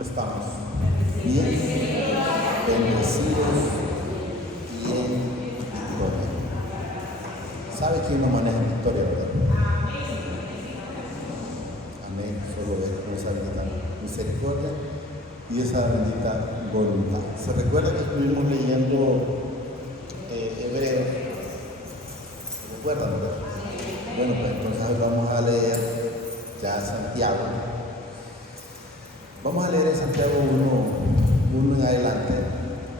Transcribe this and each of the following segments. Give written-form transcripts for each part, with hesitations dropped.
Estamos bien, bendecidos y en victoria. ¿Sabe quién nos maneja en victoria, verdad? Amén. Solo es con esa bendita misericordia y esa bendita voluntad. Se recuerda que estuvimos leyendo Hebreos. ¿Se recuerdan, verdad? Bueno, pues entonces hoy vamos a leer ya Santiago. Vamos a leer en Santiago 1 en adelante.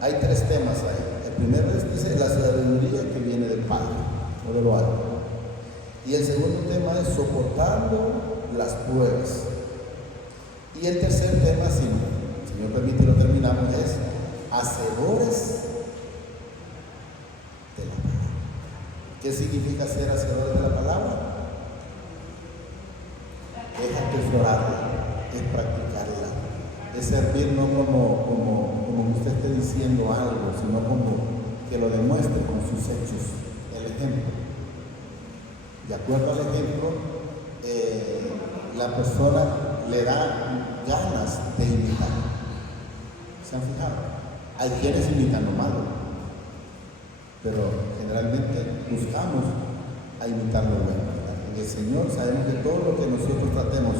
Hay tres temas ahí. El primero dice la sabiduría que viene del Padre, o de lo alto. Y el segundo tema es soportando las pruebas. Y el tercer tema, si el Señor permite y lo terminamos, es hacedores de la palabra. ¿Qué significa ser hacedores de la palabra? Es atesorarla, es practicarla, es servir no como usted esté diciendo algo, sino como que lo demuestre con sus hechos, el ejemplo. De acuerdo al ejemplo, la persona le da ganas de imitar. ¿Se han fijado? Hay quienes imitan lo malo, pero generalmente buscamos a imitar lo bueno. En el Señor sabemos que todo lo que nosotros tratemos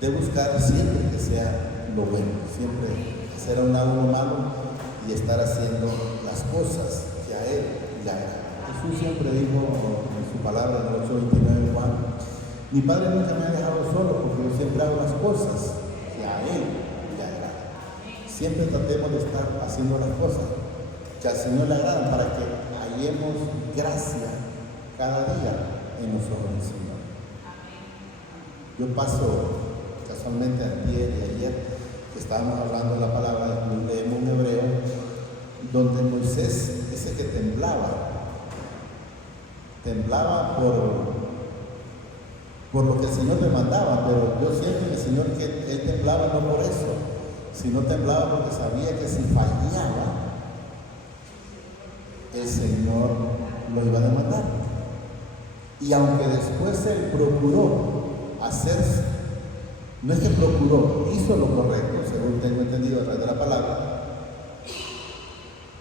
de buscar siempre que sea lo bueno, siempre hacer a un lado lo malo y estar haciendo las cosas que a Él le agradan. Jesús siempre dijo en su palabra en el 8:29 Juan: mi Padre nunca me ha dejado solo, porque yo siempre hago las cosas que a Él le agradan. Siempre tratemos de estar haciendo las cosas que al Señor le agradan, para que hallemos gracia cada día en los ojos del Señor. Yo paso casualmente ayer y ayer que estábamos hablando de la palabra, leemos un hebreo donde Moisés, ese que temblaba por lo que el Señor le mandaba, pero yo siento en el Señor que él temblaba no por eso, sino temblaba porque sabía que si fallaba el Señor lo iba a demandar. Y aunque después él procuró hacer, no es que procuró, hizo lo correcto, según tengo entendido a través de la palabra,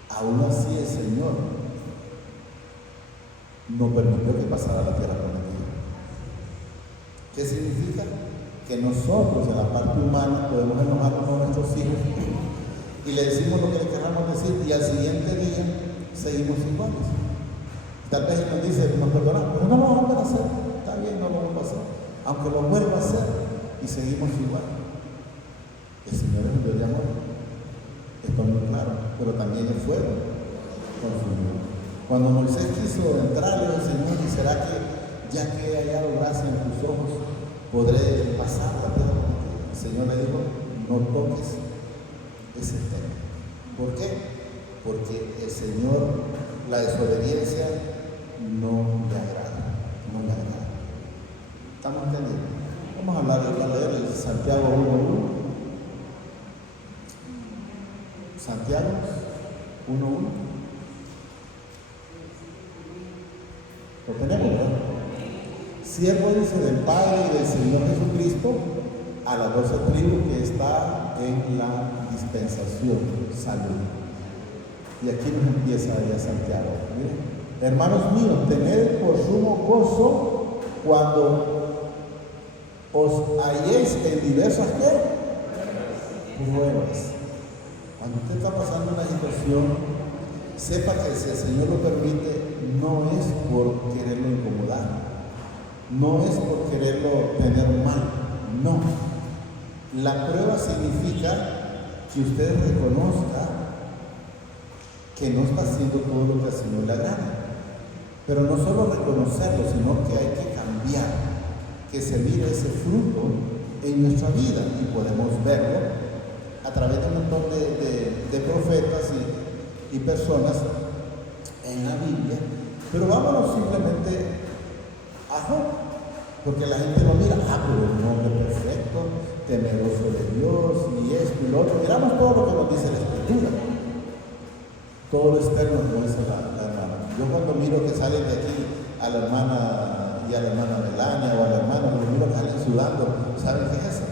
aún así el Señor no permitió que pasara la tierra prometida. ¿Qué significa? Que nosotros en la parte humana podemos enojarnos con nuestros hijos y le decimos lo que le queramos decir, y al siguiente día seguimos iguales. Tal vez nos dice, nos perdonamos, pero no lo vamos a hacer. Está bien, no lo vamos a hacer. Aunque lo vuelva a hacer, y seguimos igual. El Señor es un Dios de amor. Esto es muy claro. Pero también el fuego consumió. Cuando Moisés quiso entrarle al Señor, y será que ya que he hallado gracia en tus ojos, podré pasar la tierra. El Señor le dijo, no toques ese tema. ¿Por qué? Porque el Señor, la desobediencia no le agrada, no le agrada. ¿Estamos entendiendo? Vamos a leer el Santiago 1:1. Santiago 1:1. Lo tenemos, ¿verdad? Siervo, dice, del Padre y del Señor Jesucristo, a las 12 tribus que está en la dispensación, salud. Y aquí nos empieza ya Santiago. Miren, hermanos míos, tened por sumo gozo cuando os halléis en diversas pruebas. Cuando usted está pasando una situación, sepa que si el Señor lo permite, no es por quererlo incomodar, no es por quererlo tener mal, no. La prueba significa que usted reconozca que no está haciendo todo lo que al Señor le agrada. Pero no solo reconocerlo, sino que hay que cambiar, que se mire ese fruto en nuestra vida, y podemos verlo a través de un montón de profetas y personas en la Biblia. Pero vámonos simplemente a Job, porque la gente lo mira, pero un hombre perfecto, temeroso de Dios, y esto y lo otro. Miramos todo lo que nos dice la Escritura. Todo lo externo, como dice la hermana. Yo cuando miro que salen de aquí a la hermana y a la hermana Melania o a la hermana, cuando miro que salen sudando, ¿saben qué es eso?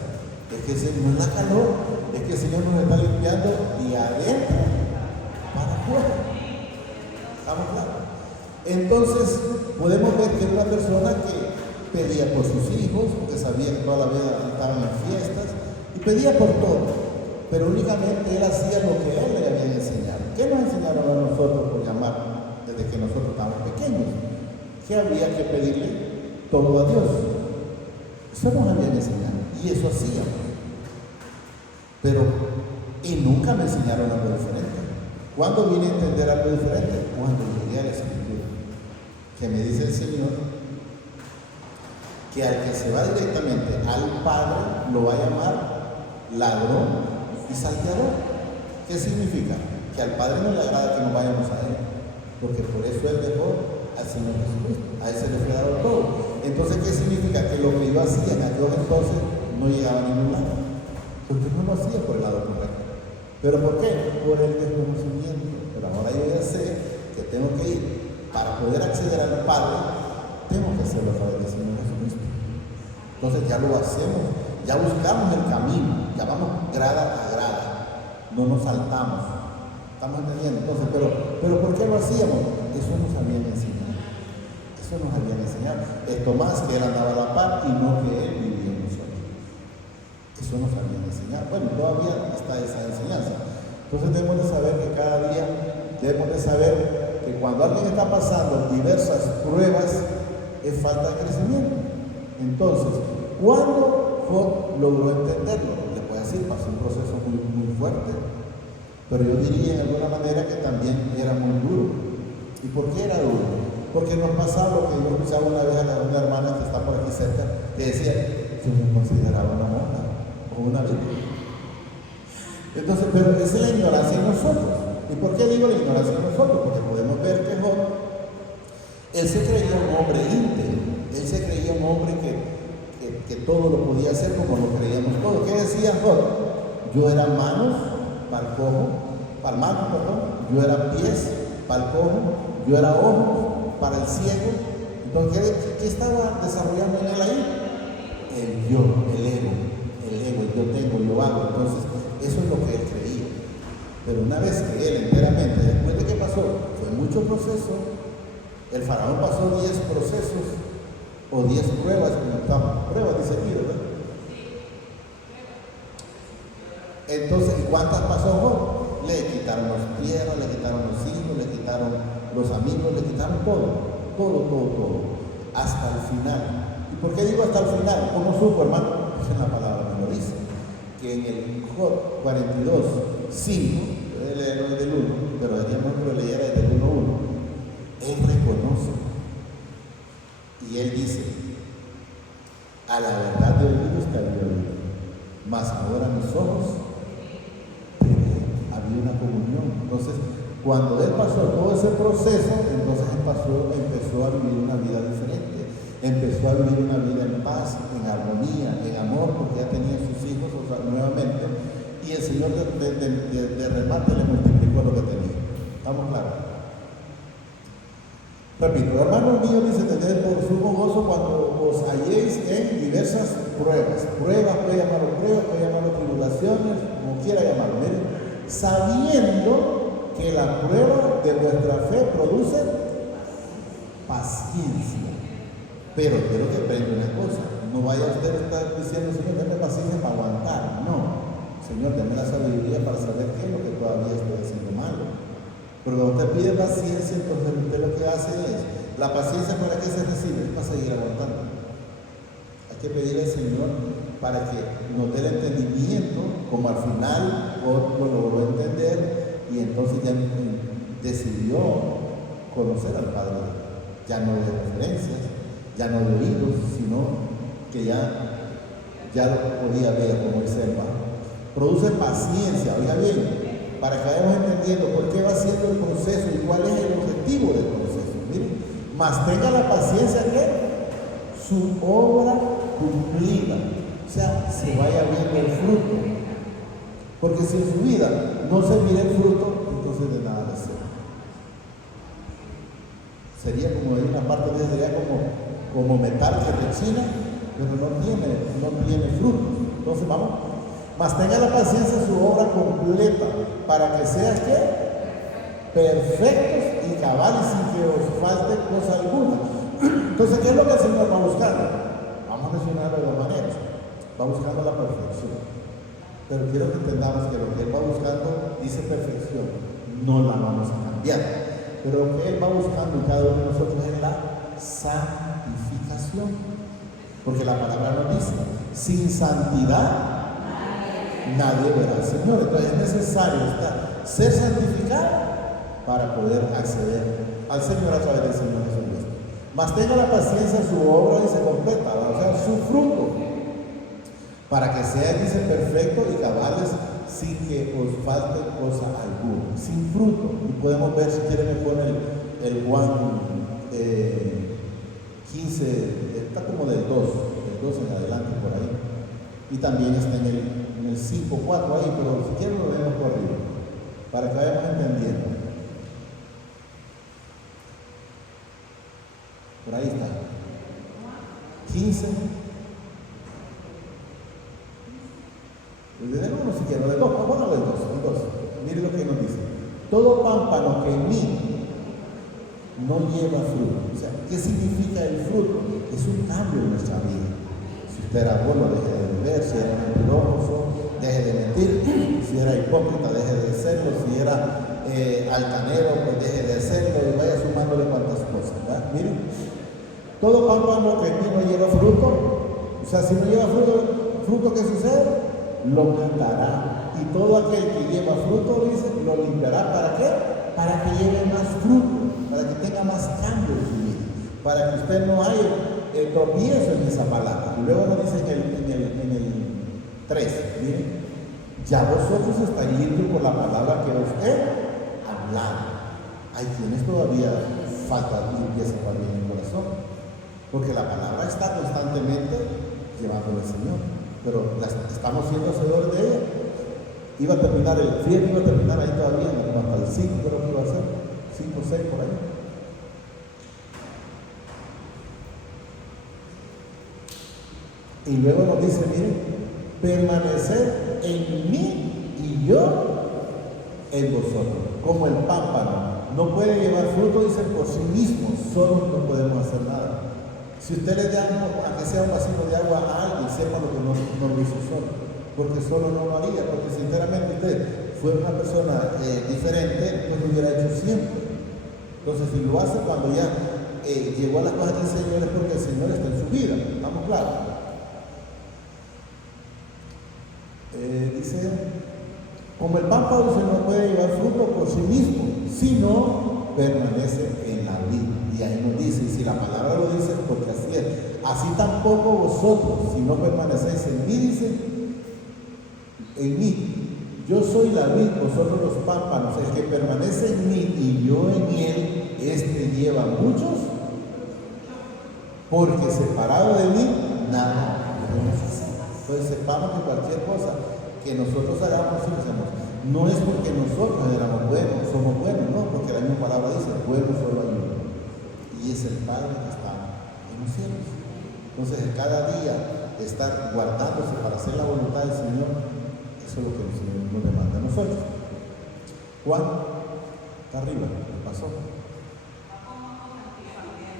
Es que el Señor no es la calor, es que el Señor nos está limpiando de adentro para afuera. ¿Estamos claros? Entonces, podemos ver que era una persona que pedía por sus hijos, porque sabía que toda la vida estaban en fiestas, y pedía por todo, pero únicamente él hacía lo que él le había enseñado. ¿Qué nos enseñaron a nosotros por llamar desde que nosotros estábamos pequeños? Que había que pedirle todo a Dios. Eso nos habían enseñado, y eso hacíamos. Y nunca me enseñaron algo diferente. ¿Cuándo vine a entender algo diferente? Cuando llegué a la Escritura, que me dice el Señor que al que se va directamente al Padre lo va a llamar ladrón y salteador. ¿Qué significa? Que al Padre no le agrada que nos vayamos a Él, porque por eso Él dejó al Señor Jesucristo, a Él se le fue dado todo. Entonces, ¿qué significa? Que lo que yo hacía en aquellos entonces no llegaba a ningún lado, porque no lo hacía por el lado correcto. ¿Pero por qué? Por el desconocimiento. Pero ahora yo ya sé que tengo que ir para poder acceder al Padre. Tengo que hacerlo a través del Señor Jesucristo. Entonces ya lo hacemos, ya buscamos el camino, ya vamos grada a grada, no nos saltamos. ¿Estamos entendiendo? Entonces, pero ¿por qué lo hacíamos? Eso nos habían enseñado. Eso nos habían enseñado. Es Tomás, que él andaba a la par y no que él vivía en nosotros. Eso nos habían enseñado. Bueno, todavía está esa enseñanza. Entonces debemos de saber que cada día, debemos de saber que cuando alguien está pasando diversas pruebas, es falta de crecimiento. Entonces, cuando Job logró entenderlo, le puedo decir, pasó un proceso muy fuerte, pero yo diría en alguna manera que también era muy duro. ¿Y por qué era duro? Porque nos pasaba lo que yo escuchaba una vez a una hermana que está por aquí cerca, que decía, yo me consideraba una monja o una virgen. Entonces, pero esa es la ignorancia en nosotros. ¿Y por qué digo la ignorancia en nosotros? Porque podemos ver que Job, él se creía un hombre íntegro, él se creía un hombre que todo lo podía hacer como lo creíamos todos. ¿Qué decía Job? Yo era manos para el cojo, para el manco, perdón, yo era pies para el cojo, yo era ojos para el ciego. Entonces, ¿qué estaba desarrollando en él ahí? El yo, el ego, el yo tengo, yo hago. Entonces, eso es lo que él creía. Pero una vez que él enteramente, después de que pasó, fue mucho proceso. El faraón pasó 10 procesos o 10 pruebas, pruebas dice aquí, ¿verdad? Entonces, ¿cuántas pasó Job? Le quitaron las tierras, le quitaron los hijos, le quitaron los amigos, le quitaron todo, hasta el final. ¿Y por qué digo hasta el final? ¿Cómo supo, hermano? En la palabra me lo dice, que en el Job 42, 5, puede leerlo desde el 1, pero deberíamos que lo leyera desde el 1:1. Él reconoce y él dice, a la verdad de oídos te había oído, mas ahora mis ojos te ven. Había una comunión. Entonces, cuando él pasó todo ese proceso, entonces empezó a vivir una vida diferente, empezó a vivir una vida en paz, en armonía, en amor, porque ya tenía sus hijos, o sea, nuevamente, y el Señor de remate le multiplicó lo que tenía. ¿Estamos claros? Repito, hermanos míos, dice, tened por sumo gozo cuando os halléis en diversas pruebas. Pruebas, puede llamarlo pruebas, puede llamarlo tribulaciones, como quiera llamarlo. Miren, sabiendo que la prueba de vuestra fe produce paciencia. Pero quiero que aprenda una cosa. No vaya usted a estar diciendo, Señor, dame paciencia para aguantar. No. Señor, dame la sabiduría para saber qué es lo que todavía estoy haciendo malo. Pero cuando usted pide paciencia, entonces usted lo que hace es, la paciencia para qué se recibe, es para seguir aguantando. Hay que pedirle al Señor para que nos dé el entendimiento, como al final otro lo logró entender y entonces ya decidió conocer al Padre. Ya no de referencias, ya no de oídos, sino que ya lo podía ver como el ser humano. Produce paciencia, oiga bien, para que vayamos entendiendo por qué va haciendo el proceso y cuál es el objetivo del proceso. Miren, más tenga la paciencia que su obra cumplida, o sea, se vaya viendo el fruto. Porque si en su vida no se mira el fruto, entonces de nada le sirve. Sería como en una parte de sería como metal que rechina pero no tiene frutos. Entonces vamos, mas tenga la paciencia su obra completa, para que seas ¿qué? Perfectos y cabales, sin que os falte cosa alguna. Entonces, ¿qué es lo que el Señor va buscando? Vamos a mencionarlo de dos maneras. Va buscando la perfección. Pero quiero que entendamos que lo que Él va buscando dice perfección, no la vamos a cambiar. Pero lo que Él va buscando en cada uno de nosotros es la santificación. Porque la palabra nos dice, sin santidad nadie verá al Señor. Entonces es necesario ser santificado para poder acceder al Señor a través del Señor Jesucristo. Mas tenga la paciencia su obra y se completa, o sea, su fruto, para que sean, dice, perfectos y cabales, sin que os falte cosa alguna, sin fruto. Y podemos ver, si quieren, me pone el Juan 15, está como del 2 en adelante por ahí. Y también está en el 5:4 ahí, pero si quieren lo vemos por arriba, para que vayamos entendiendo. Por ahí está. 15. Del 1 si quieren, del 2, bueno, del 2. Miren lo que nos dice. Todo pámpano que en mí no lleva fruto. O sea, ¿qué significa el fruto? Es un cambio en nuestra vida. Si usted era bueno, deje de beber. Si era mentiroso, deje de mentir. Si era hipócrita, deje de serlo. Si era altanero, pues deje de serlo y vaya sumándole cuantas cosas. ¿Verdad? Miren, todo pámpano que en mí no lleva fruto, o sea, si no lleva fruto, ¿qué sucede? Lo quitará. Y todo aquel que lleva fruto, dice, lo limpiará. ¿Para qué? Para que lleve más fruto, para que tenga más cambio en su vida, para que usted no haya tropiezo en esa palabra. Y luego nos dice en el 3, miren, ya vosotros estáis limpios por la palabra que os he hablado. Hay quienes todavía falta limpieza para en el corazón, porque la palabra está constantemente llevándole al Señor, pero estamos siendo hacedores de ella. Iba a terminar el frío, iba a terminar ahí todavía, como hasta el 5 creo que iba a ser, 5 o 6 por ahí. Y luego nos dice, miren, permanecer en mí y yo en vosotros, como el pámpano. No puede llevar fruto, dice, por sí mismo, solo no podemos hacer nada. Si usted le da, aunque sea un vasito de agua a alguien, sepa lo que no lo hizo solo, porque solo no lo haría, porque sinceramente usted fue una persona diferente, pues lo hubiera hecho siempre. Entonces, si lo hace cuando ya llegó a las cosas del Señor, es porque el Señor está en su vida. ¿Estamos claros? Dice, como el pámpano no puede llevar fruto por sí mismo, sino permanece en la vid. Y ahí nos dice, y si la palabra lo dice, es porque así es. Así tampoco vosotros, si no permanecéis en mí, dice, en mí. Yo soy la vid, vosotros los pámpanos. El que permanece en mí y yo en él, este lleva muchos, porque separado de mí, nada podemos hacer. Entonces sepamos que cualquier cosa que nosotros hagamos y hacemos, no es porque nosotros éramos buenos, somos buenos, no, porque la misma palabra dice, bueno solo hay uno, y es el Padre que está en los cielos. Entonces cada día estar guardándose para hacer la voluntad del Señor, eso es lo que el Señor nos demanda a nosotros. Juan, está arriba, ¿qué pasó?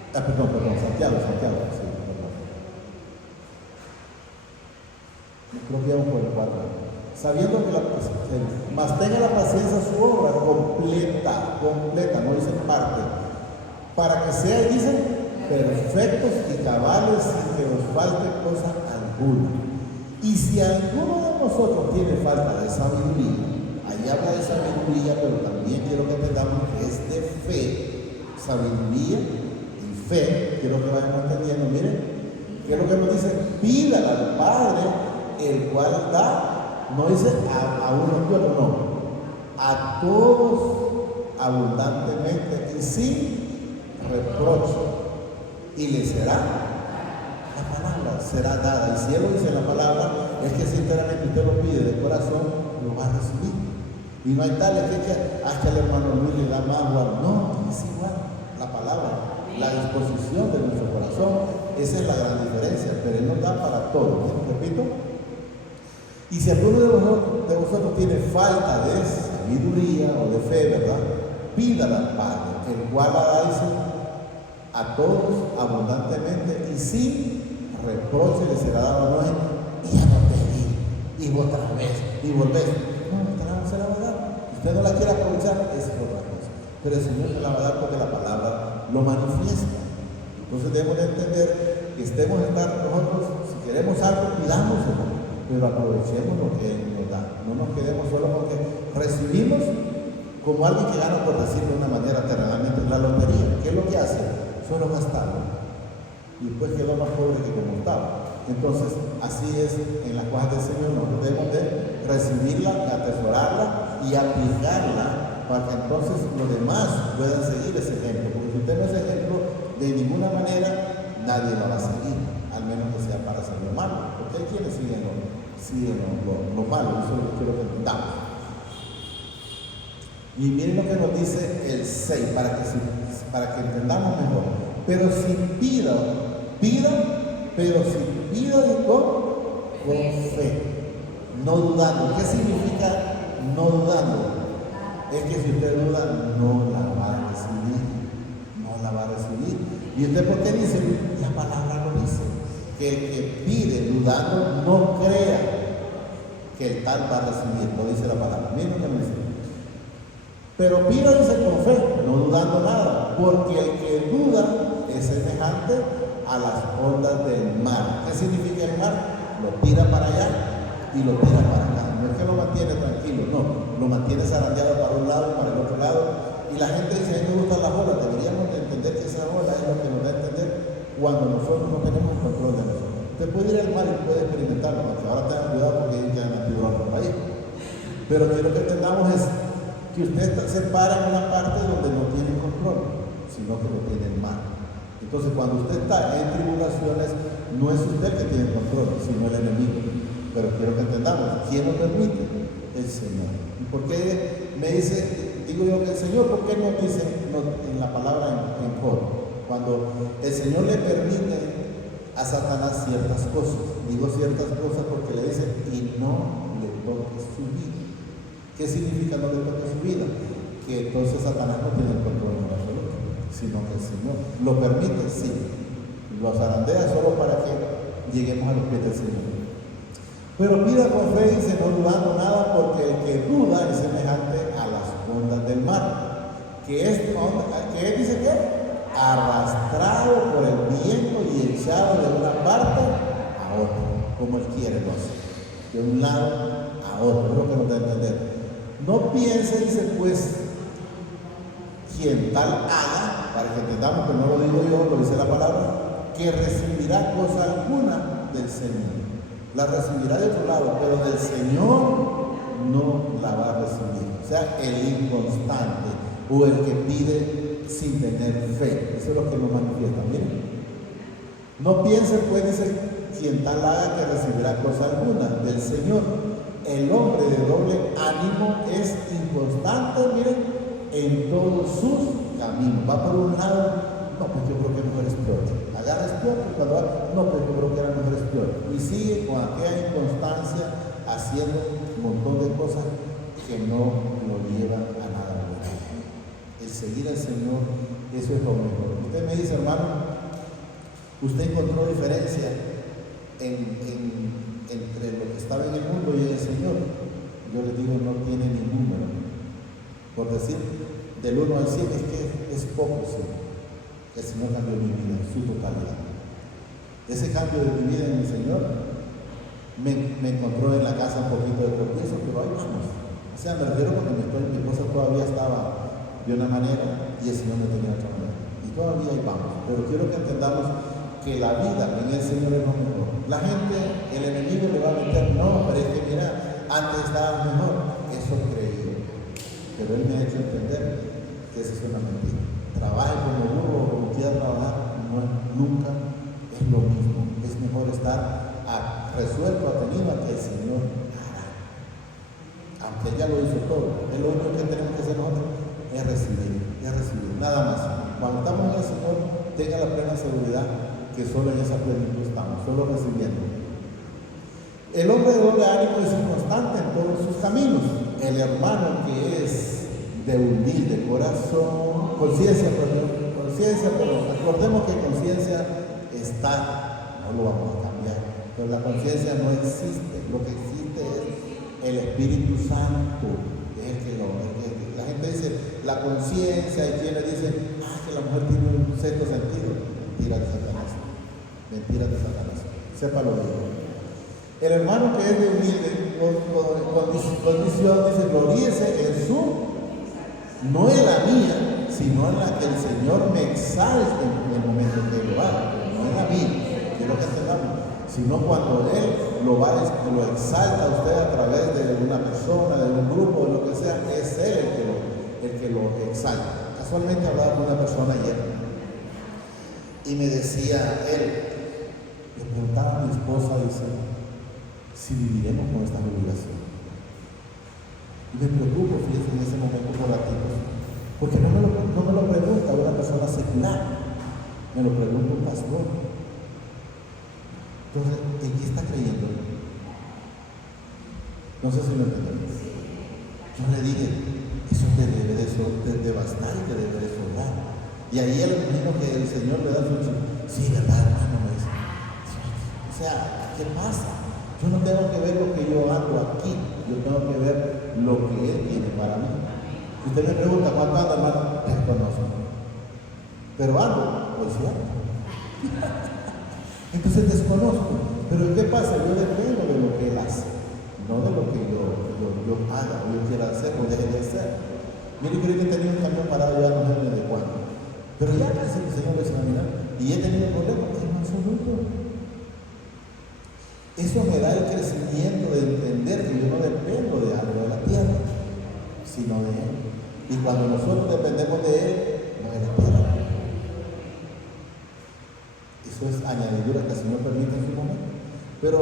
Perdón, Santiago, sí, perdón. Creo que íbamos por el 4. Sabiendo que mas tenga la paciencia su obra completa, no dice parte, para que sea, dicen, perfectos y cabales, sin que os falte cosa alguna. Y si alguno de nosotros tiene falta de sabiduría, ahí habla de sabiduría, pero también quiero que entendamos que es de fe, sabiduría y fe, quiero que vayamos entendiendo. Miren, ¿qué es lo que nos dice? Pídale al Padre, el cual da. No dice a uno y otro, no. A todos abundantemente y sin reproche. Y le será la palabra, será dada. Y si Él lo dice en la palabra, es que sinceramente usted lo pide de corazón, lo va a recibir. Y no hay tal, es que hasta el hermano Luis le da más, no, es igual la palabra, la disposición de nuestro corazón esa es la gran diferencia, pero Él nos da para todo. Repito, y si alguno de vosotros tiene falta de sabiduría o de fe, ¿verdad? Pídala al Padre, el cual la da a todos abundantemente y sin reproche le será dado a Noé. Y ya no pedí, y otra vez, y volvés. No, no se la va a dar. Usted no la quiere aprovechar, es otra cosa. Pero el Señor se la va a dar porque la palabra lo manifiesta. Entonces debemos de entender que estemos nosotros, si queremos algo, pidámoslo, pero aprovechemos lo que Él nos da. No nos quedemos solo porque recibimos como alguien que gana, por decirlo de una manera terrenalmente, la lotería. ¿Qué es lo que hace? Solo gastarlo. Y después quedó más pobre que como estaba. Entonces, así es en las cosas del Señor. Nosotros debemos de recibirla, atesorarla y aplicarla para que entonces los demás puedan seguir ese ejemplo. Porque si usted no es ejemplo, de ninguna manera nadie la va a seguir, al menos que sea para hacer lo malo. Porque hay quienes siguen lo malo, eso es lo que quiero que entendamos. Y miren lo que nos dice el 6, para que entendamos mejor. Pero si pidan, pero si pidan con fe, no dudando. ¿Qué significa no dudando? Es que si usted duda, no la va a recibir. No la va a recibir. ¿Y usted por qué dice? La palabra lo dice. Que el que pide dudando, no crea que el tal va a recibir. Lo dice la palabra. Miren lo que me dice. Pero pida, dice, con fe, no dudando nada, porque el que duda es semejante a las ondas del mar. ¿Qué significa el mar? Lo tira para allá y lo tira para acá. No es que lo mantiene tranquilo, no, lo mantiene zarandeado para un lado y para el otro lado. Y la gente dice, a mí me gustan las olas. Deberíamos de entender que esa ola es lo que nos da a entender cuando nosotros no tenemos el control de nosotros. Usted puede ir al mar y puede experimentarlo, porque ahora tengan cuidado porque hay que ganar tiburones por ahí. Pero quiero que entendamos es que usted se para en una parte donde no tiene control, sino que lo tiene el mar. Entonces, cuando usted está en tribulaciones, no es usted que tiene control, sino el enemigo. Pero quiero que entendamos, ¿quién lo permite? El Señor. ¿Y por qué me dice, digo yo que el Señor, por qué no dice en la palabra en Job? Cuando el Señor le permite a Satanás ciertas cosas, digo ciertas cosas porque le dice, y no le toques su vida. ¿Qué significa no le toque su vida? Que entonces Satanás no tiene el control en absoluto, sino que el Señor lo permite, sí. Lo zarandea solo para que lleguemos a los pies del Señor. Pero pida con fe, dice, no dudando nada, porque el que duda es semejante a las ondas del mar. Que dice que arrastrado por el viento y echado de una parte a otra, como él quiere, lo hace. De un lado a otro, es lo que nos da a entender. No piense, dice, pues, quien tal haga, para que entendamos que no lo digo yo, lo dice la palabra, que recibirá cosa alguna del Señor. La recibirá de otro lado, pero del Señor no la va a recibir. O sea, el inconstante o el que pide sin tener fe. Eso es lo que nos manifiesta. Miren. No piense, pues, dice, quien tal haga que recibirá cosa alguna del Señor. El hombre de doble ánimo es inconstante, miren, en todos sus caminos. Va por un lado, no, pues yo creo que mejor es peor. Agarra es peor, pues cuando va, no, pues yo creo que era mejor es peor. Y sigue con aquella inconstancia haciendo un montón de cosas que no lo llevan a nada bueno. El seguir al Señor, eso es lo mejor. Usted me dice, hermano, usted encontró diferencia entre lo que estaba en el mundo y el Señor. Yo les digo, no tiene ni número. Por decir, del 1 al 100 es que es poco, sí. El Señor cambió mi vida en su totalidad. Ese cambio de mi vida en el Señor me encontró en la casa un poquito de tropiezo, pero ahí vamos. O sea, me refiero porque mi esposa todavía estaba de una manera y el Señor me tenía de otra manera. Y todavía ahí vamos. Pero quiero que entendamos que la vida en el Señor es lo mejor. La gente, el enemigo le va a meter, no, pero es que mira, antes estaba mejor. Eso creí. Pero él me ha hecho entender que eso es una mentira. Trabaje como burro o como quiera trabajar, nunca es lo mismo. Es mejor estar resuelto, atenido a que el Señor hará. Aunque ya lo hizo todo. Es lo único que tenemos que hacer nosotros es recibir, nada más. Cuando estamos en el Señor, tenga la plena seguridad que solo en esa plenitud estamos, solo recibiendo. El hombre de doble ánimo es inconstante en todos sus caminos. El hermano que es de humilde corazón, conciencia, pero recordemos que conciencia está, no lo vamos a cambiar, pero la conciencia no existe, lo que existe es el Espíritu Santo, la gente dice la conciencia, y quienes dicen, que la mujer tiene un sexto sentido. Mentira de Satanás, mentira de Satanás, sépalo bien. El hermano que es de humilde condición dice, gloríese en su, no en la mía, sino en la que el Señor me exalte en el momento que lo haga, no en la mía, quiero que entendamos, sino cuando Él lo exalta a usted a través de una persona, de un grupo, de lo que sea, es Él el que lo exalta. Casualmente hablaba con una persona ayer y me decía él, le preguntaba a mi esposa, dice, si viviremos con esta jubilación. Y me preocupo, fíjense, en ese momento por ratitos, porque no me lo pregunta una persona secular, me lo pregunta un pastor. Entonces, ¿en qué está creyendo? No sé si lo entendemos. Yo le dije, eso te debe de bastar y te debe de sobrar. Y ahí él mismo que el Señor le da su chico. Sí, ¿verdad, hermano? Me dice. O sea, ¿qué pasa? Yo no tengo que ver lo que yo hago aquí, yo tengo que ver lo que Él tiene para mí. Si usted me pregunta cuánto anda, hermano, desconozco. Pero ando, pues sí ando. Entonces desconozco. Pero ¿qué pasa? Yo dependo de lo que Él hace, no de lo que yo haga o yo quiera hacer o deje de hacer. Mire que ahorita he tenido un camión parado ya no sé desde cuándo. Pero ya casi el Señor lo examina y he tenido problemas en absoluto. Eso me da el crecimiento de entender que yo no dependo de algo de la tierra, sino de Él. Y cuando nosotros dependemos de Él, no es la tierra. Eso es añadidura que el Señor permite en su momento. Pero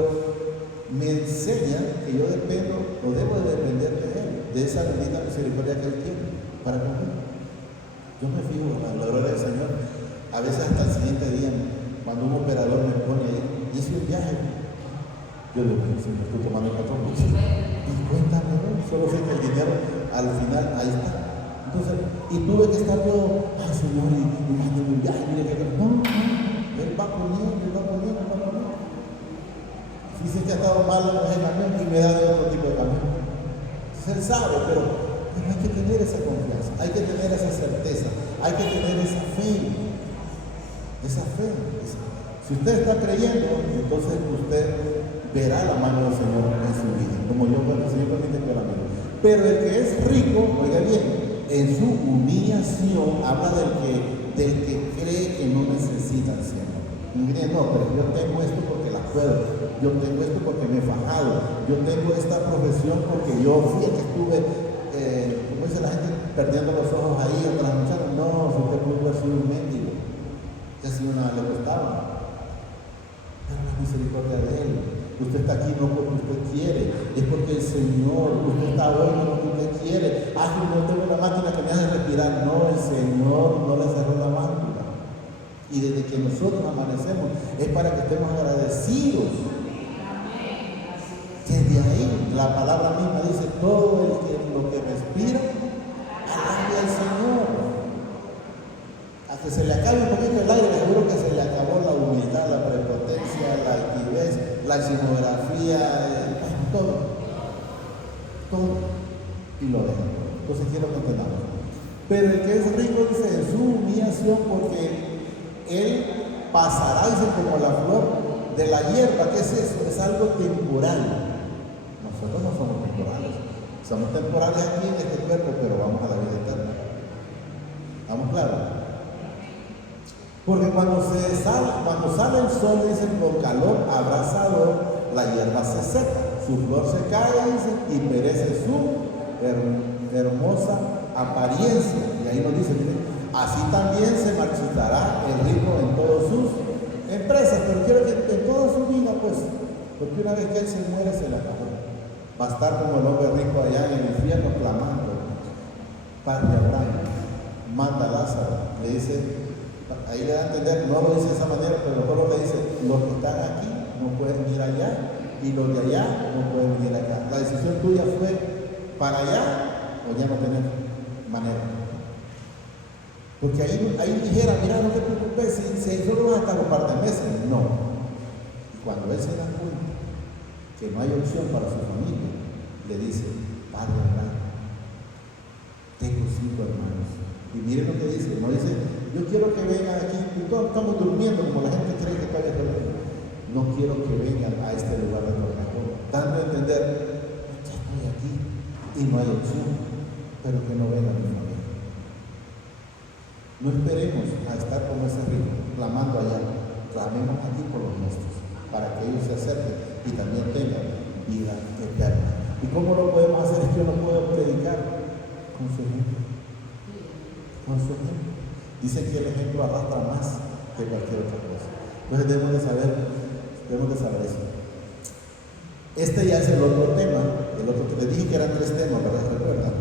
me enseña que yo dependo, o debo de depender de Él, de esa bendita misericordia que Él tiene para conmigo. Yo me fijo en la gloria del Señor. A veces hasta el siguiente día, cuando un operador me pone ahí, hice un viaje. Yo digo, si me estoy tomando el patrón, y cuéntame, ¿no? Solo sé que el dinero al final ahí está. Entonces, y tuve que estar todo, Señor, y mándame un viaje, mire que no, Él va poniendo. Dice que ha estado mal en el camión y me da de otro tipo de camión. Entonces, Él sabe, pero hay que tener esa confianza, hay que tener esa certeza, hay que tener esa fe. Si usted está creyendo, entonces usted verá la mano del Señor en su vida, como el Señor permite que la mire. Pero el que es rico, oiga bien, en su humillación habla del que cree que no necesita al Señor. No, pero yo tengo esto porque la puedo, yo tengo esto porque me he fajado, yo tengo esta profesión porque yo fui el que estuve, como dice la gente, perdiendo los ojos ahí, trasnochando. No, si usted pudo haber sido un mendigo, que si una le costaba. Pero la misericordia de Él. Usted está aquí no porque usted quiere, es porque el Señor, usted está hoy no porque usted quiere. No tengo una máquina que me hace respirar. No, el Señor no le cerró la máquina. Y desde que nosotros amanecemos es para que estemos agradecidos. Que de ahí la palabra misma dice, todo lo que respira, alabe al Señor. A que se le acabe un poquito el aire, seguro que se le acabó la humildad, la prepotencia, la altivez, la escenografía, todo. Y lo dejan. Entonces quiero que entendamos. Pero el que es rico dice en su humillación, porque él pasará, dice, como la flor de la hierba. ¿Qué es eso? Es algo temporal. Nosotros no somos temporales. Somos temporales aquí en este cuerpo, pero vamos a la vida eterna. ¿Estamos claros? Porque cuando sale el sol, dice, con calor abrasador, la hierba se seca, su flor se cae, dice, y perece su hermosa apariencia. Y ahí nos dice, miren, así también se marchitará el rico en todas sus empresas. Pero quiero que en toda su vida, pues, porque una vez que él se muere, se le acabó. Va a estar como el hombre rico allá en el infierno clamando, Padre Abraham, manda a Lázaro, le dice, Ahí le da a entender, no lo dice de esa manera, pero luego le dice, los que están aquí no pueden ir allá y los de allá no pueden venir acá. La decisión tuya fue para allá o ya no tener manera. Porque ahí dijera, mira, no te preocupes, si solo vas a estar un par de meses. No. Y cuando él se da cuenta que no hay opción para su familia, le dice, Padre Abraham, tengo 5 hermanos. Y miren lo que dice, no dice, yo quiero que vengan aquí, y todos estamos durmiendo, como la gente cree que todavía está durmiendo. No quiero que vengan a este lugar de tormento, dando a entender, ya estoy aquí y no hay opción, pero que no vengan mi familia. No esperemos a estar como ese rico, clamando allá, clamemos aquí por los nuestros, para que ellos se acerquen y también tengan vida eterna. ¿Y cómo lo podemos hacer? Es que yo no puedo predicar con su ejemplo. Con su ejemplo. Dicen que el ejemplo arrastra más que cualquier otra cosa. Entonces debemos de saber eso. Este ya es el otro tema, el otro que te dije que eran 3 temas, ¿verdad? ¿Recuerdan?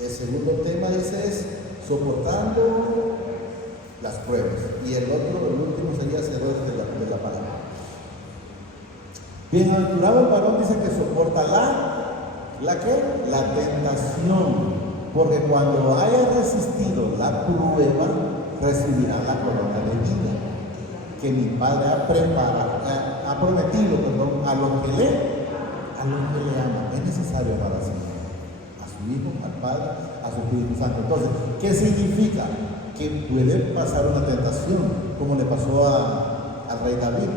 El segundo tema dice es soportando las pruebas. Y el último sería hacedores de la palabra. Bienaventurado el varón dice que soporta ¿la qué? La tentación. Porque cuando haya resistido la prueba, recibirá la corona de vida que mi Padre ha prometido a los que le aman. Es necesario para sí. A su Hijo, al Padre, a su Espíritu Santo. Entonces, ¿qué significa? Que puede pasar una tentación, como le pasó al rey David.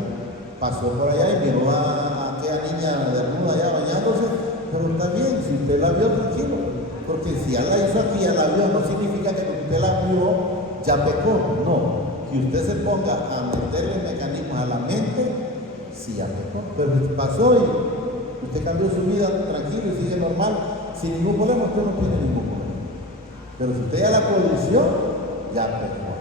Pasó por allá y miró a aquella niña desnuda allá bañándose, pero está bien, si usted la vio, tranquilo, porque si ya la hizo aquí, ya la vio, no significa que porque usted la vio, ya pecó. No, que usted se ponga a meterle mecanismos a la mente, sí ya pecó, pero pasó y usted cambió su vida tranquilo y sigue normal, sin ningún problema, usted no tiene ningún problema. Pero si usted ya la conoció, ya pecó.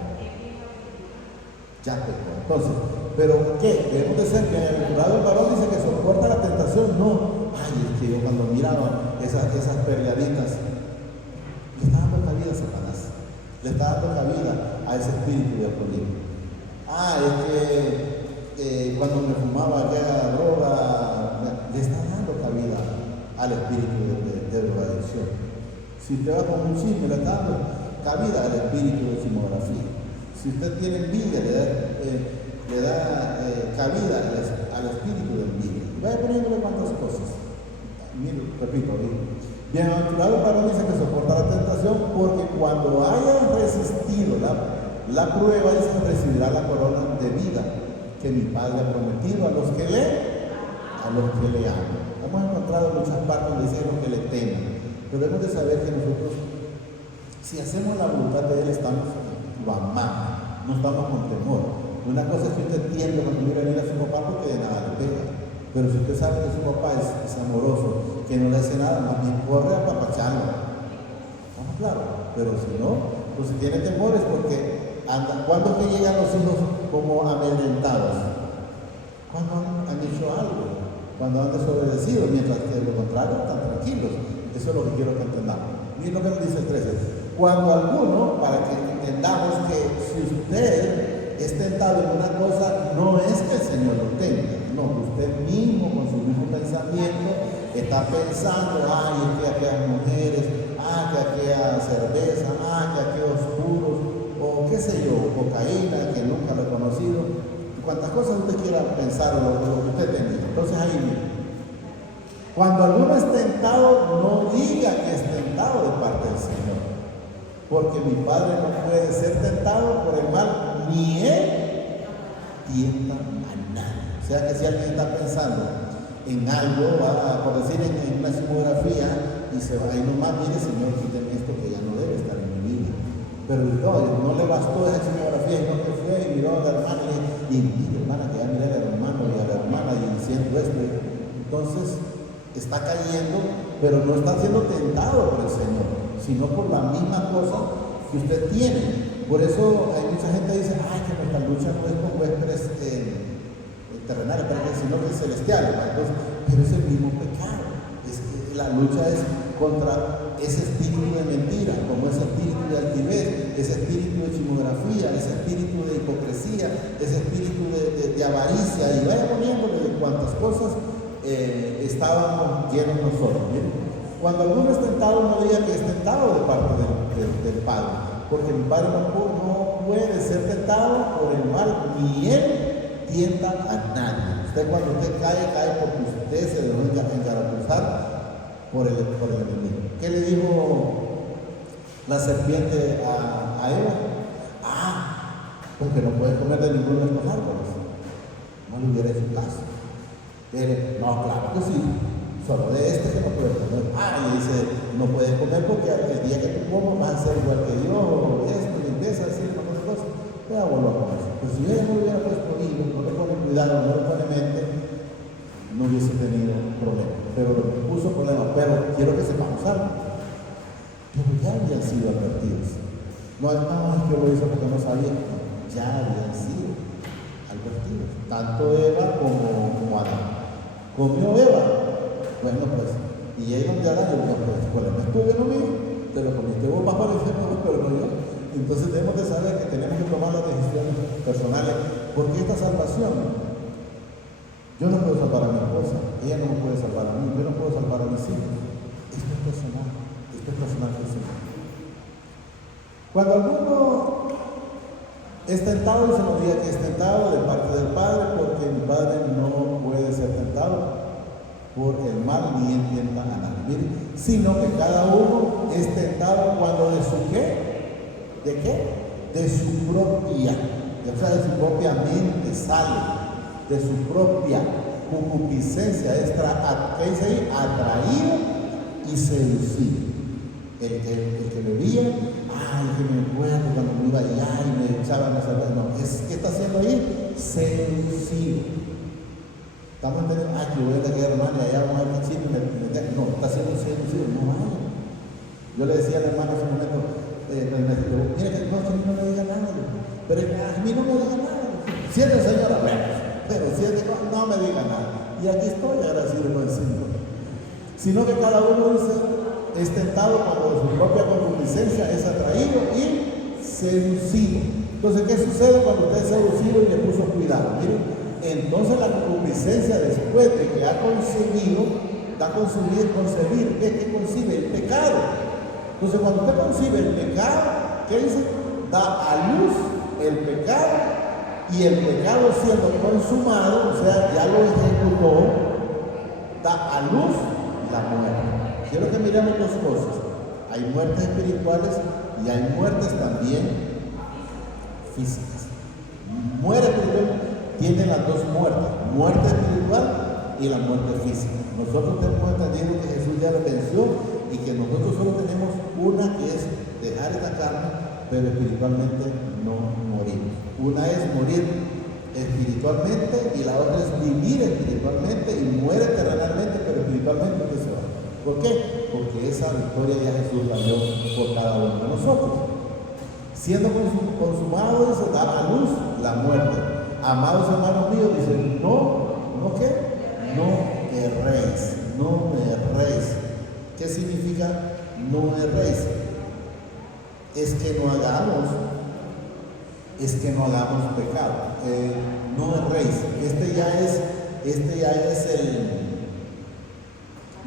Ya pecó. Entonces, ¿pero qué? Debemos de ser bienaventurado el varón, dice que soporta la tentación. No, ay, es que yo cuando miraba esas perleaditas, le está dando cabida a Satanás, le está dando cabida a ese espíritu de alcoholismo. Es que cuando me fumaba aquella droga, le está dando cabida al espíritu de drogadicción. Si usted va con un chisme, le está dando cabida al espíritu de simografía. Si usted tiene envidia, le da cabida al espíritu de envidia. Vaya poniéndole cuantas cosas. Mire, repito, bienaventurado el varón dice que soporta la tentación, porque cuando haya resistido la prueba, dice, recibirá la corona de vida que mi Padre ha prometido a los que le aman. Hemos encontrado muchas partes donde dice los que le temen, pero debemos de saber que nosotros, si hacemos la voluntad de Él, lo amamos, no estamos con temor. Una cosa es que usted tiende cuando mira venir a su papá porque de nada le pega. Pero si usted sabe que su papá es amoroso, que no le hace nada, más bien corre a papacharlo. ¿Estamos claros? Pero si no, pues si tiene temor es porque ¿cuándo que llegan los hijos como amedrentados? Cuando han hecho algo, cuando han desobedecido, mientras que de lo contrario están tranquilos. Eso es lo que quiero que entendamos. Miren lo que nos dice el 13. Cuando alguno, para que entendamos que si usted es tentado en una cosa, no es que el Señor lo tenga, no, usted mismo con su mismo pensamiento está pensando, es que aquellas mujeres, que aquella cerveza, que aquellos puros, o qué sé yo, cocaína, que nunca lo he conocido, cuantas cosas usted quiera pensar o lo que usted tenga. Entonces ahí viene. Cuando alguno es tentado, no diga que es tentado de parte del Señor, porque mi Padre no puede ser tentado por el mal, ni Él tienta a nadie. O sea que si alguien está pensando en algo, por decir en una simografía, y se va ahí nomás, mire, Señor, quíteme esto que ya no debe estar en mi vida. Pero no le bastó esa simografía, sino que fue y miró a la hermana y mire, hermana, que ya miré al hermano y a la hermana y diciendo esto. Entonces está cayendo, pero no está siendo tentado por el Señor, sino por la misma cosa que usted tiene. Por eso hay mucha gente que dice, que nuestra lucha no es con huéspedes terrenales, sino que es celestial. Entonces, pero es el mismo pecado. La lucha es contra ese espíritu de mentira, como ese espíritu de altivez, ese espíritu de chismografía, ese espíritu de hipocresía, ese espíritu de avaricia, y vaya poniéndole de cuantas cosas estábamos llenos nosotros. ¿Bien? Cuando alguno es tentado, no diga que es tentado de parte del Padre, porque el Padre no puede ser tentado por el mal, ni Él tienta a nadie. Usted cuando usted cae porque usted se dejó engaratuzar por el enemigo. ¿Qué le dijo la serpiente a Eva? Porque no puedes comer de ninguno de estos árboles. No le hubiera hecho caso. No, claro que sí. Solo de este que no puedes comer. Y dice, no puedes comer porque el día que tú comas vas a ser igual que Dios, o esto, y empieza a decir otras cosas. Te hago loco. Pues si ella no hubiera puesto hilo, no le pone cuidado, no le pone mente, no hubiese tenido problema. Pero puso problema. Pero quiero que sepamos algo. Pero ya habían sido advertidos. No es que lo hizo porque no sabía. Ya habían sido advertidos. Tanto Eva como Adán. ¿Comió Eva? Bueno, pues, y ahí donde Adán, pues, no estuve no mío, te lo comiste vos bajo el infierno, pero no yo. Entonces debemos de saber que tenemos que tomar las decisiones personales, porque esta salvación, yo no puedo salvar a mi esposa, ella no me puede salvar a mí, yo no puedo salvar a mis hijos. Esto es personal Jesús. Cuando alguno es tentado, se nos diga que es tentado de parte del Padre, porque el Padre no puede ser tentado por el mal, ni él tienta a nadie, sino que cada uno es tentado cuando de su ¿qué? ¿De qué? De su propia, o sea, de su propia mente sale, de su propia concupiscencia, ¿qué dice ahí? Atraído y seducido. El que bebía, que me acuerdo cuando me iba allá y me echaban esa vez, no, ¿qué está haciendo ahí? Seducido. Estamos entendiendo, yo voy a la guerra, hermana, y allá vamos a ver qué chino, no, está siendo seducido, no vaya. Yo le decía al hermano en ese momento, mira que no, a mí no me diga nada, pero a mí no me diga nada. Siete señora, pero siete, no me diga nada. Y aquí estoy agradecido con el Señor. Sino que cada uno dice, es tentado cuando de su propia concupiscencia es atraído y seducido. Entonces, ¿qué sucede cuando usted es seducido y le puso cuidado? Miren, entonces la concupiscencia, después de que ha concebido, da a concebir, ¿qué concibe? El pecado. Entonces, cuando usted concibe el pecado, ¿qué dice? Da a luz el pecado, y el pecado siendo consumado, o sea, ya lo ejecutó, da a luz la muerte. Quiero que miremos dos cosas. Hay muertes espirituales y hay muertes también físicas. Muerte espiritual tiene las dos muertes, muerte espiritual y la muerte física. Nosotros tenemos entendido que Jesús ya lo venció y que nosotros solo tenemos una, que es dejar esta carne, pero espiritualmente no morir. Una es morir espiritualmente y la otra es vivir espiritualmente y muere terrenalmente, pero espiritualmente usted se va. ¿Por qué? Porque esa victoria ya Jesús la dio por cada uno de nosotros. Siendo consumado, dice, da a luz la muerte. Amados hermanos míos, dice, no erréis. ¿Qué significa no erréis? Es que no hagamos pecado. No erréis. Este ya es el...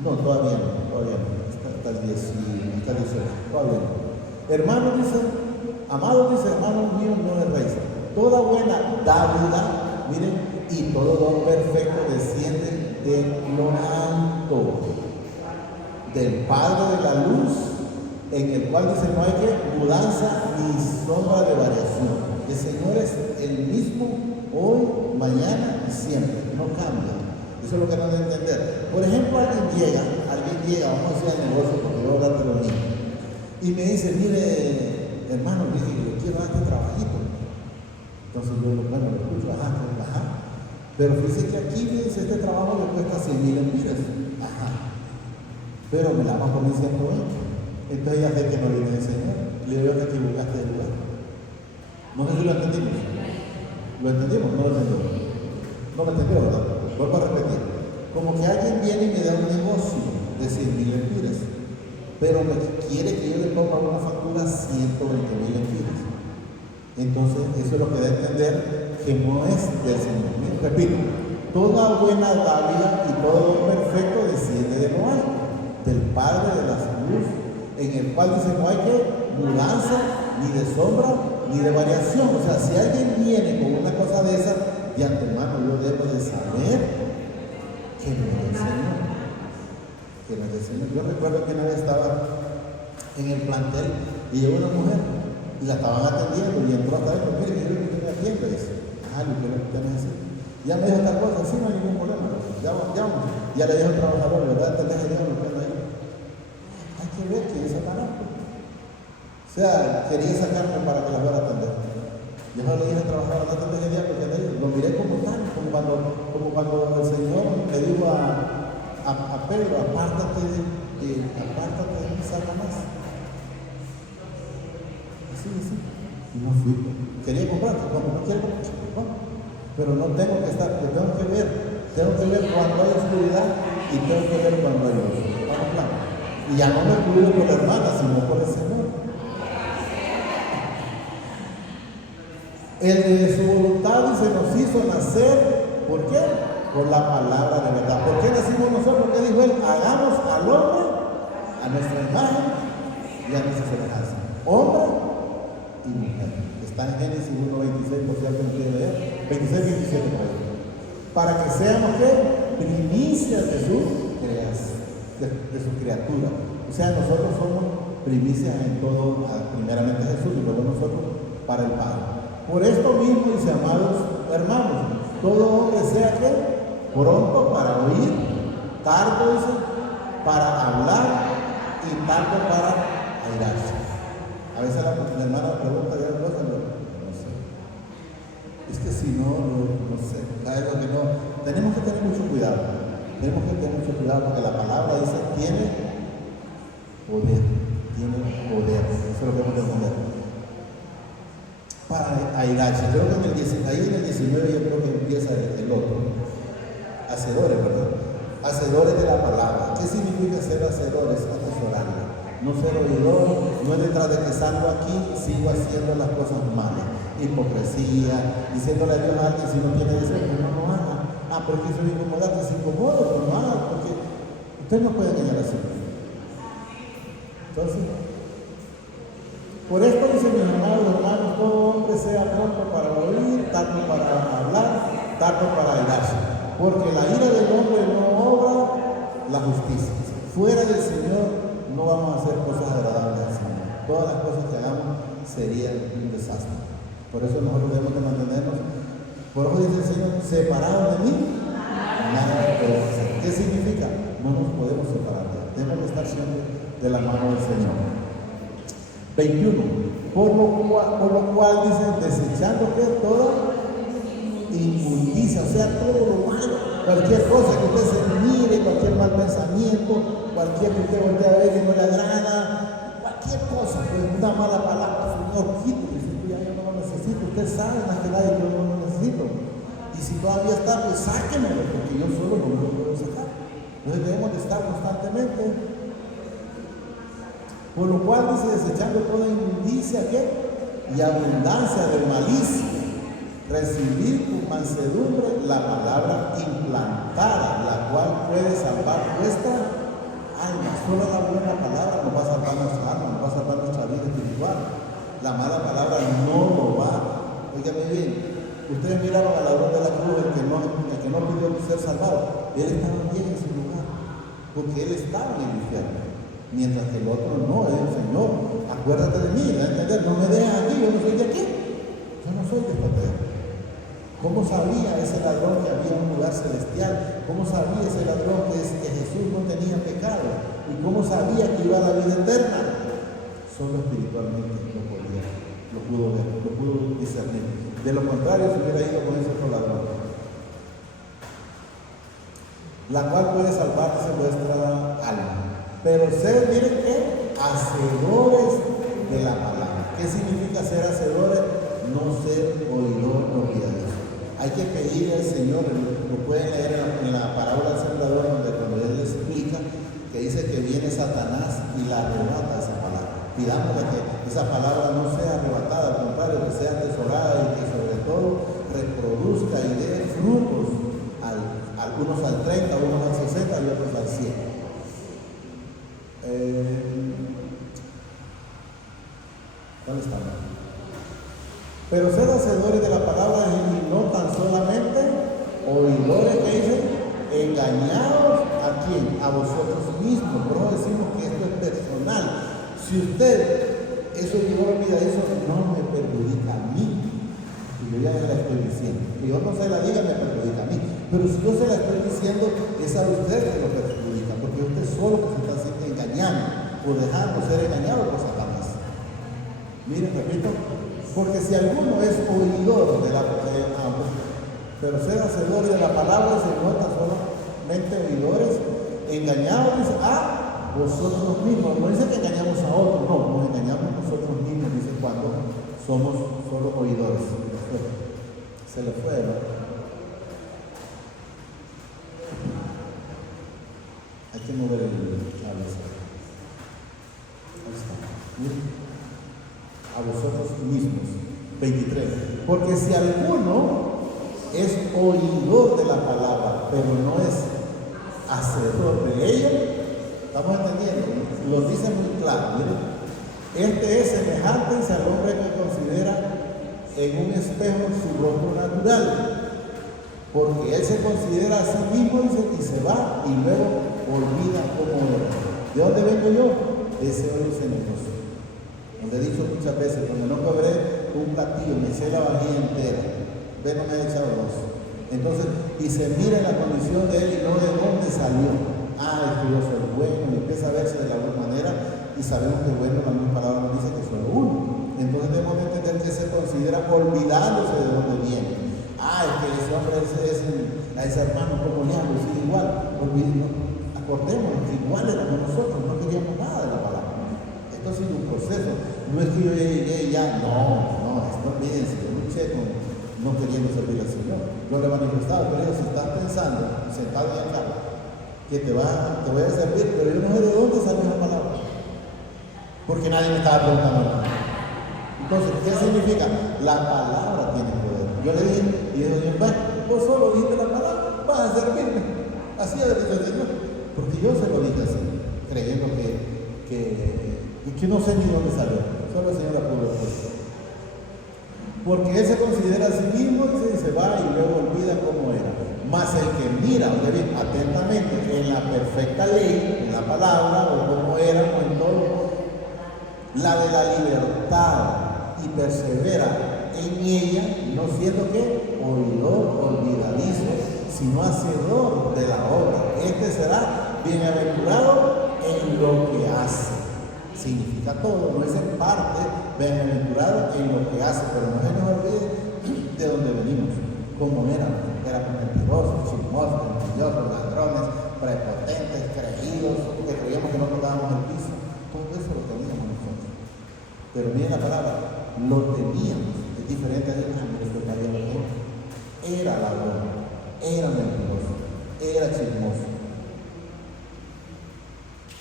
No, todavía no. Hasta el 18, todavía no. Hermano dice, amado dice, hermanos míos, no erréis. Toda buena dávila, miren, y todo don perfecto desciende de lo alto, del Padre de la luz, en el cual dice no hay que mudanza ni sombra de variación. El Señor es el mismo hoy, mañana y siempre, no cambia. Eso es lo que no deben entender. Por ejemplo, alguien llega, vamos a decir al negocio, porque yo voy a hablar de los niños, y me dice, mire, hermano, yo quiero dar este trabajito. Entonces yo digo, bueno, lo escucho, pero fíjese que aquí, dice, este trabajo le cuesta 100,000 empiras. Pero me la vas a poner 120. Entonces ya sé que no viene el Señor. Le digo, te equivocaste de lugar. No sé si lo entendimos. ¿Lo entendimos? No lo entendimos. No lo entendió, ¿verdad? Vuelvo a repetir. Como que alguien viene y me da un negocio de 100,000 empiras. pero me quiere que yo le ponga una factura 120,000 lempiras. Entonces, eso es lo que da a entender que no es del Señor. Mira, repito, toda buena dávila y todo don perfecto desciende de lo alto, del Padre de las luces, en el cual dice no hay que mudanza, ni de sombra, ni de variación. O sea, si alguien viene con una cosa de esa, de antemano yo debo de saber que no es del Señor. Que no es del Señor. Yo recuerdo que una vez estaba en el plantel y llegó una mujer y la estaban atendiendo y entró hasta adentro. Mire, yo que usted me atiende. Dice, lo que usted necesita. Ya me dijo tal cosa, sí, no hay ningún problema. Ya le dijo al trabajador, ¿verdad? Te deje lo que anda ahí. Hay que ver quién es Satanás. O sea, quería sacarme para que la fuera a atender. Yo le dije al trabajador, no te dejes diablo que anda ahí. Lo miré como tal, como cuando el Señor le dijo a Pedro, apártate de mí, Satanás. Así. Y no fui. Quería comprar, cuando no quiero comprar. Pero no tengo que estar, tengo que ver cuando hay oscuridad y tengo que ver cuando hay luz. Y ya no me cuido por la hermana, sino por el Señor. El de su voluntad dice, nos hizo nacer, ¿por qué? Por la palabra de verdad. ¿Por qué nacimos nosotros? Porque dijo él, hagamos al hombre a nuestra imagen y a nuestra semejanza. Hombre y mujer. Está en Génesis 1:26, por si alguien quiere leer. 26-27 por ahí. Para que seamos ¿qué? Primicias de su criatura. O sea, nosotros somos primicias en todo, primeramente Jesús y luego nosotros para el Padre. Por esto mismo, dice, amados hermanos, todo hombre sea que pronto para oír, tardo dice, para hablar y tardo para airarse. A veces la hermana pregunta de algo, no sé. Es que si no sé. ¿Sabes lo que no? Tenemos que tener mucho cuidado. Porque la palabra dice, tiene poder. Eso es lo que debemos de entender. Para airarse. Creo que ahí en el 19 yo creo que empieza el otro. Hacedores, ¿verdad? Hacedores de la palabra. ¿Qué significa ser hacedores? Atesorarla. No ser oidor, no es detrás de que salgo aquí, sigo haciendo las cosas malas. Hipocresía, diciéndole a Dios a alguien si no tiene deseo, que no lo haga. Pero que eso es incomodarte, se incomoda, pero no haga, porque usted no puede engañar así. Entonces, por esto dice mis hermanos, todo hombre sea pronto para oír, tardo para hablar, tardo para airarse. Porque la ira del hombre no obra la justicia. Fuera del Señor no vamos a hacer cosas agradables al Señor. Todas las cosas que hagamos serían un desastre. Por eso nosotros debemos de mantenernos. Por eso dice el Señor, separados de mí, nada podemos hacer. ¿Qué significa? No nos podemos separar de Él. Tenemos que estar siempre de la mano del Señor. 21. Por lo cual dice, desechando que toda inmundicia, o sea, todo lo malo, cualquier cosa que usted se mire, cualquier mal pensamiento, cualquier que usted voltee a ver que no le agrada, cualquier cosa, pues una mala palabra, Señor, quítelo, ya yo no lo necesito, usted sabe más que nadie que yo no lo necesito. Y si todavía está, pues sáquenmelo, porque yo solo no me lo puedo sacar. Entonces debemos de estar constantemente. Por lo cual dice, desechando toda inmundicia, ¿qué? Y abundancia de malicia, recibir con mansedumbre la palabra implantada, la cual puede salvar vuestra alma. Solo la buena palabra nos va a salvar nuestra alma, nos va a salvar nuestra vida espiritual. La mala palabra no lo va. Óigame bien, ustedes miraron al ladrón de la cruz, el que no pidió ser salvado. Él estaba bien en su lugar, porque él estaba en el infierno. Mientras que el otro no, es el Señor. Acuérdate de mí, ¿a entender? No me dejes aquí, yo no soy de aquí. Yo no soy de esta tierra. ¿Cómo sabía ese ladrón que había un lugar celestial? ¿Cómo sabía ese ladrón que Jesús no tenía pecado? ¿Y cómo sabía que iba a la vida eterna? Solo espiritualmente lo pudo ver, lo pudo discernir. De lo contrario, se hubiera ido con ese otro ladrón. La cual puede salvarse vuestra alma. Pero ser, miren qué, hacedores de la palabra. ¿Qué significa ser hacedores? No ser oidor olvidadizo. Hay que pedir al Señor, lo pueden leer en la parábola del sembrador, donde cuando Él le explica que dice que viene Satanás y la arrebata esa palabra. Pidámosle que esa palabra no sea arrebatada, al contrario, que sea atesorada y que sobre todo reproduzca y dé frutos, algunos al 30, unos al 60 y otros al 100. ¿Dónde estamos? Pero sed hacedores de la palabra y no tan solamente oidores, que dicen, engañados ¿a quién? A vosotros mismos. Por eso decimos que esto es personal. Si usted eso llevó a vida, eso no me perjudica a mí. Y yo ya se la estoy diciendo. Que yo no se la diga, me perjudica a mí. Pero si yo se la estoy diciendo, es a usted que lo perjudica, porque usted solo que se está engañando o dejando ser engañado por Satanás. Miren, repito, porque si alguno es oidor de la palabra, pero ser hacedores de la palabra, se nota solamente oidores, engañados, dice, a vosotros mismos. No dice que engañamos a otros, no, nos engañamos nosotros mismos, dice, cuando somos solo oidores. Se le fue, ¿no? Hay que mover el cabeza. Ahí está. Miren. A vosotros mismos. 23. Porque si alguno es oidor de la palabra, pero no es hacedor de ella, ¿estamos entendiendo? Lo dice muy claro. Miren, este es semejante al hombre que considera en un espejo su rostro natural, porque él se considera a sí mismo y se va y luego olvida cómo era. ¿De dónde vengo yo? De ese hoyo cenagoso. Donde he dicho muchas veces, cuando no cobré un platillo, me eché la vajilla entera, ve, no me he echado dos. Entonces, y se mira en la condición de él y no de dónde salió. Es que yo soy bueno, y empieza a verse de la buena manera, y sabemos que bueno, la misma palabra nos dice que soy uno. Entonces debemos de entender que se considera olvidándose de dónde viene. Es que ese hombre es a ese hermano como le hago, sí, igual. Acordémonos que igual éramos nosotros, no queríamos nada de la palabra. Esto ha sido un proceso, no es que yo llegué ya, no, olvídense, yo luché no queriendo servir al Señor. Yo le he manifestado, pero si estás pensando, sentado en acá, que te voy a servir, pero yo no sé de dónde salió esa palabra, porque nadie me estaba preguntando nada. Entonces, ¿qué significa? La palabra tiene poder. Yo le dije, y dijo, vos solo dijiste la palabra, vas a servirme. Así ha dicho el Señor, porque yo se lo dije así, creyendo que no sé ni dónde salió, solo el Señor la pudo decir. Porque él se considera a sí mismo y se va y luego olvida cómo era. Mas el que mira, atentamente en la perfecta ley, en la palabra, o cómo era, o en todo, la de la libertad, y persevera en ella, no siendo que oidor olvidadizo, sino hacedor de la obra. Este será bienaventurado en lo que hace. Significa todo, no es en parte, bienaventurado en lo que hace, pero no se nos olvide de dónde venimos, cómo éramos mentirosos, chismosos, envidiosos, ladrones, prepotentes, creídos, que creíamos que no tocábamos el piso. Todo eso lo teníamos nosotros. Pero miren la palabra, lo teníamos, es diferente a decir, esto está bien, era ladrón, era mentiroso, era chismoso.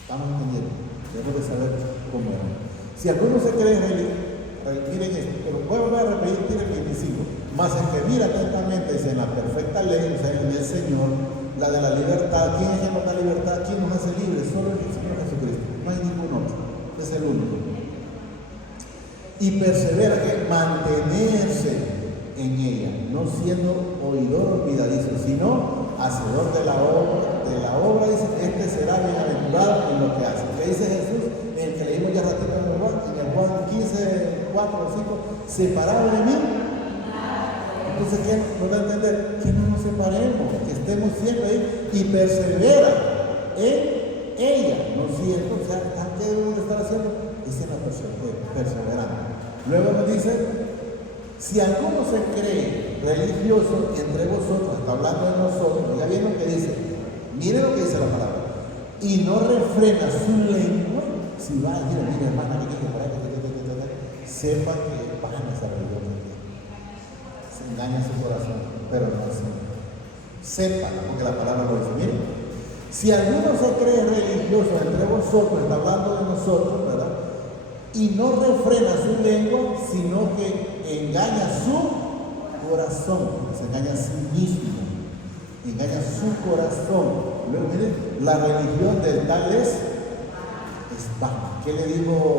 ¿Estamos entendiendo? Debemos de saber cómo era. Si alguno se cree miren esto, pero puedo volver a repetir el 25. Más el que mira atentamente, dice, en la perfecta ley, o sea, en el Señor, la de la libertad. ¿Quién es quien nos da libertad? ¿Quién nos hace libres? Solo el Señor Jesucristo. No hay ningún otro. Es el único. Y persevera, que mantenerse en ella, no siendo oidor olvidadizo, sino hacedor de la obra, dice, este será bienaventurado en lo que hace. ¿Qué dice Jesús? En el que leímos ya ratito en el Juan 15, 4 o 5, separado de mí. Entonces, ¿qué nos da a entender? Que no nos separemos, que estemos siempre ahí y persevera en ella, no siendo, o sea, ¿qué debemos de estar haciendo? Es en la perseverando. Luego nos dice, si alguno se cree religioso entre vosotros, está hablando de nosotros, ya bien lo que dice, mire lo que dice la palabra, y no refrena su lengua, si va a decir, mire hermana, que por ahí, sepa que van a esa religión. Se engaña su corazón, pero no es. Sepa, porque la palabra lo dice, mire, Si alguno se cree religioso entre vosotros, está hablando de nosotros, ¿verdad? Y no refrena su lengua, sino que engaña su corazón, se engaña a sí mismo, engaña su corazón. Luego miren, la religión del tal es vana. ¿Qué le dijo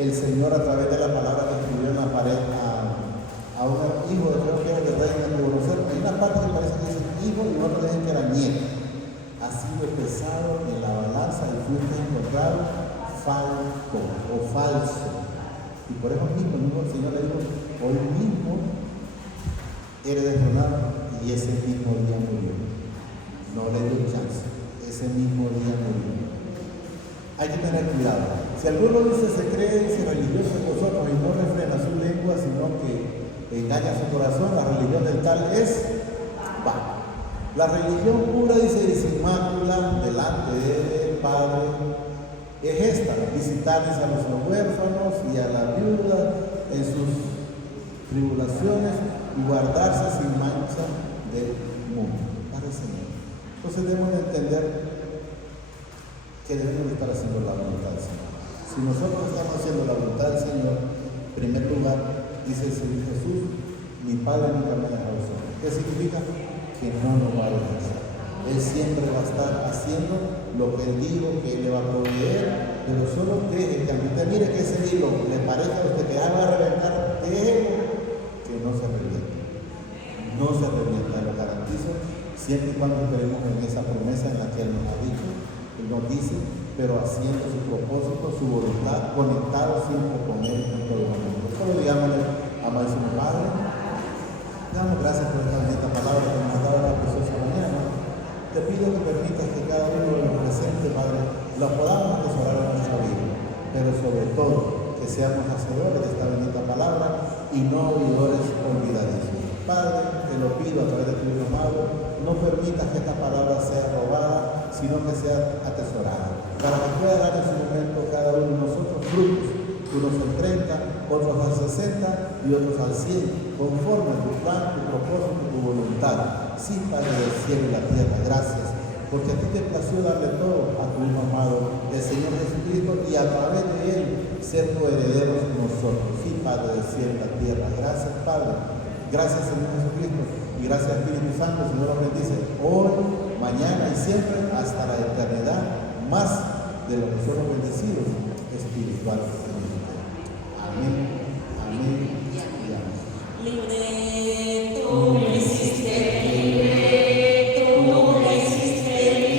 el Señor a través de la palabra que escribió en la pared a un hijo de creo que era de rey de conocer? Hay una parte que parece que dice hijo y otra dice que era nieto. Ha sido pesado en la balanza y fuiste encontrado falto o falso. Y por eso mismo el Señor le dijo, hoy mismo eres destronado, y ese mismo día murió. No le dio chance, ese mismo día murió. Hay que tener cuidado. Si alguno dice se cree, dice religioso en vosotros y no refrena su lengua, sino que engaña su corazón, la religión del tal es vana. La religión pura, dice, sin mácula delante del Padre, es esta: visitarles a los huérfanos y a la viuda en sus tribulaciones y guardarse sin mancha del mundo. Para el Señor. Entonces debemos de entender que debemos estar haciendo la voluntad del Señor. Si nosotros estamos haciendo la voluntad del Señor, en primer lugar, dice el Señor Jesús, mi Padre nunca me dejará solo. ¿Qué significa? Que no nos va a dejar. Él siempre va a estar haciendo lo que Él dijo que Él le va a proveer, pero solo deje que a usted mire que ese hilo le parezca a usted que va a reventar, déjelo que no se reviente. No se revienta, lo garantizo, siempre y cuando creemos en esa promesa en la que Él nos ha dicho. Él nos dice, pero haciendo su propósito, su voluntad, conectado siempre con Él en todo momento. Solo digámosle, amadísimo Padre, damos gracias por esta bendita palabra que nos ha dado la preciosa mañana. Te pido que permitas que cada uno de los presentes, Padre, lo podamos atesorar en nuestra vida, pero sobre todo que seamos hacedores de esta bendita palabra y no oidores olvidadizos. Padre, te lo pido a través de tu Hijo amado, no permitas que esta palabra sea robada, sino que sea atesorada, para que pueda dar en su momento cada uno de nosotros frutos, unos al 30, otros al 60 y otros al 100, conforme a tu plan, tu propósito, tu voluntad. Sí, Padre del cielo y la tierra, gracias, porque a ti te plació darle todo a tu Hijo amado, el Señor Jesucristo, y a través de Él ser coherederos con nosotros. Sí, Padre del cielo y la tierra, gracias, Padre. Gracias, Señor Jesucristo, y gracias, Espíritu Santo. Señor, nos bendice hoy, mañana y siempre, hasta la eternidad, más de lo que somos bendecidos espiritualmente. Amén, amén y amén. Libre.